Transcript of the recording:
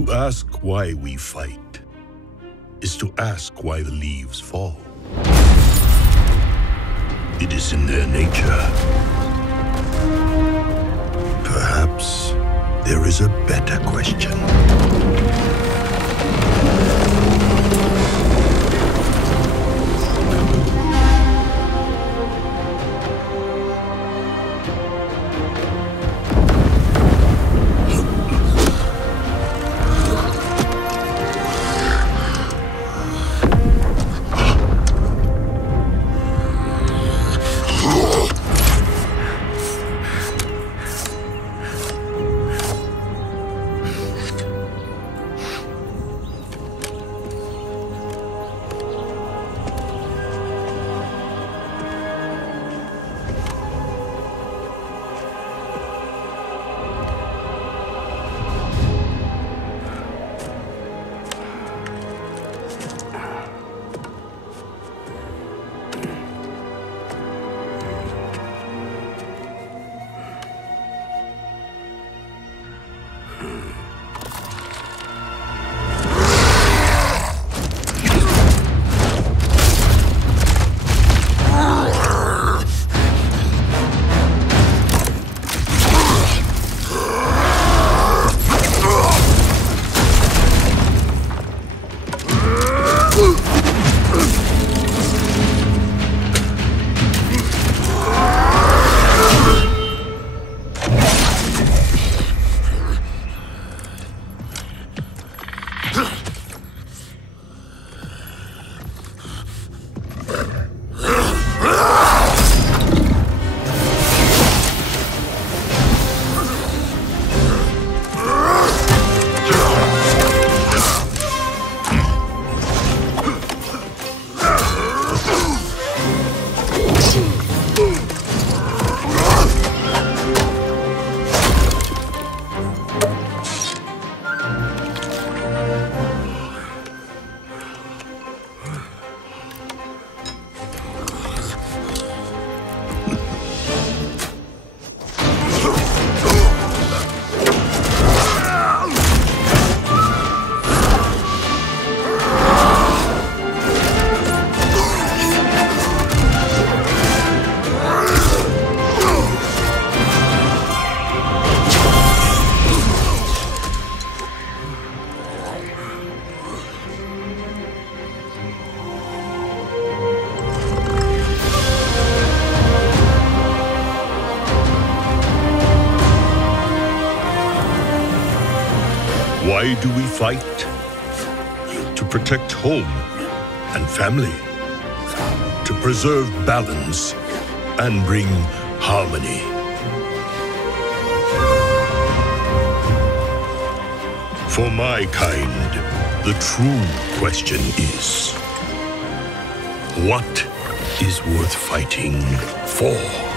To ask why we fight is to ask why the leaves fall. It is in their nature. Perhaps there is a better question. Why do we fight? To protect home and family, to preserve balance and bring harmony. For my kind, the true question is, what is worth fighting for?